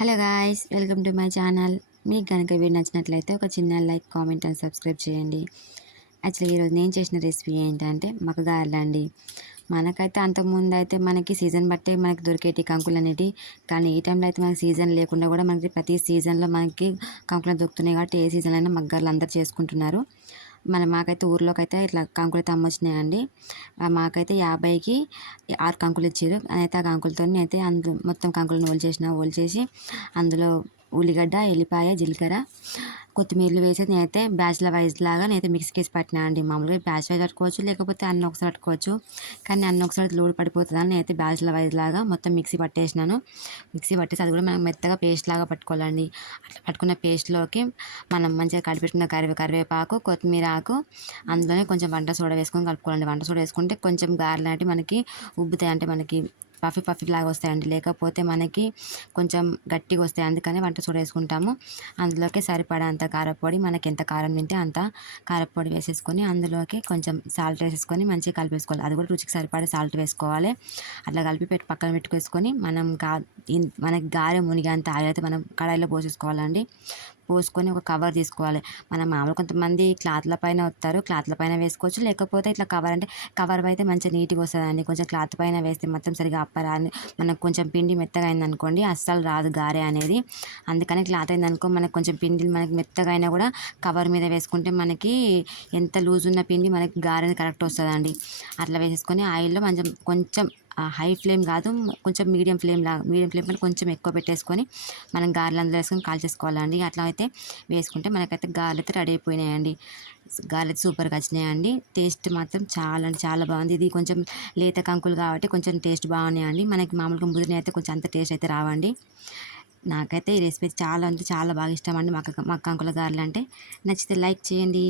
Hello guys, welcome to my channel. మీకు కనుక video నచ్చినట్లయితే ఒక చిన్న లైక్, కామెంట్ అండ్ సబ్స్క్రైబ్ చేయండి. యాక్చువల్లీ ఈరోజు నేను చేసిన రెసిపీ ఏంటంటే మక్కగారెలు అండి. మనకైతే అంతకుముందు అయితే మనకి సీజన్ బట్టే మనకి దొరికేటి కంకులు అనేటివి. కానీ ఈ టైంలో అయితే మనకి సీజన్ లేకుండా కూడా మనకి ప్రతి సీజన్లో మనకి కంకులు దొరుకుతున్నాయి కాబట్టి ఏ సీజన్ అయినా మగ్గారెలు అందరూ చేసుకుంటున్నారు. మాకైతే ఊర్లోకి అయితే ఇట్లా కంకులు అయితే అమ్మొచ్చినాయండి. మాకైతే 50కి 6 కంకులు ఇచ్చారు. అయితే ఆ కంకులతో అయితే మొత్తం కంకులను ఒలిచేసి అందులో ఉల్లిగడ్డ, ఎల్లిపాయ, జీలకర్ర, కొత్తిమీరలు వేసి నేనైతే బ్యాచ్ల వైజ్ లాగా నేనైతే మిక్సీకి వేసి పట్టినా అండి. మామూలుగా బ్యాచ్ వైజ్ పట్టుకోవచ్చు, లేకపోతే అన్నీ ఒకసారి పట్టుకోవచ్చు. కానీ అన్నీ ఒకసారి లోడ్ పడిపోతుందని నేనైతే బ్యాచ్ల వైజ్ లాగా మొత్తం మిక్సీ పట్టేసినాను. మిక్సీ పట్టేసి అది కూడా మనం మెత్తగా పేస్ట్ లాగా పట్టుకోవాలండి. అట్లా పట్టుకున్న పేస్ట్లోకి మనం మంచిగా కడిపెట్టుకున్న కరివేపాకు, కొత్తిమీర ఆకు, అందులోనే కొంచెం వంట సోడా వేసుకొని కలుపుకోవాలండి. వంట సోడా వేసుకుంటే కొంచెం గారెలు అంటే మనకి ఉబ్బుతాయి, అంటే మనకి పఫీ లాగా వస్తాయండి. లేకపోతే మనకి కొంచెం గట్టిగా వస్తాయి, అందుకని వంట సోడా వేసుకుంటాము. అందులోకి సరిపడా అంత కారపొడి, మనకి ఎంత కారం తింటే అంత కారపొడి వేసేసుకొని అందులోకి కొంచెం సాల్ట్ వేసేసుకొని మంచిగా కలిపేసుకోవాలి. అది కూడా రుచికి సరిపడా సాల్ట్ వేసుకోవాలి. అట్లా కలిపి పక్కన పెట్టుకేసుకొని మనకి గారె మునిగేంత ఆయిల్ అయితే మనం కడాయిలో పోసేసుకోవాలండి. పోసుకొని ఒక కవర్ తీసుకోవాలి. మనం మామూలు కొంతమంది క్లాత్ల పైన వస్తారు, క్లాత్ల పైన వేసుకోవచ్చు, లేకపోతే ఇట్లా కవర్ అంటే కవర్ అయితే మంచిగా నీట్గా వస్తుందండి. కొంచెం క్లాత్ పైన వేస్తే మొత్తం సరిగా అప్పరాని మనకు కొంచెం పిండి మెత్తగా అయిందనుకోండి అస్సలు రాదు గారె అనేది. అందుకని క్లాత్ అయిందనుకో మనకు కొంచెం పిండి మనకి మెత్తగా అయినా కూడా కవర్ మీద వేసుకుంటే మనకి ఎంత లూజ్ ఉన్న పిండి మనకి గారె అనేది కరెక్ట్ వస్తుందండి. అట్లా వేసేసుకొని ఆయిల్లో కొంచెం హై ఫ్లేమ్ కాదు, కొంచెం మీడియం ఫ్లేమ్ పైన కొంచెం ఎక్కువ పెట్టేసుకొని మనం గారెలు అందులో వేసుకొని కాల్చేసుకోవాలండి. అట్లా అయితే వేసుకుంటే మనకైతే గారెలు అయితే రెడీ అయిపోయినాయండి. గారెలు అయితే సూపర్గా వచ్చినాయండి. టేస్ట్ మాత్రం చాలా అంటే చాలా బాగుంది. ఇది కొంచెం లేత కంకులు కాబట్టి కొంచెం టేస్ట్ బాగున్నాయండి. మనకి మామూలుగా ముదిరిన అయితే కొంచెం అంత టేస్ట్ అయితే రావండి. నాకైతే ఈ రెసిపీ చాలా అంటే చాలా బాగా ఇష్టం అండి. మక్క కంకుల గారెలు అంటే. నచ్చితే లైక్ చేయండి.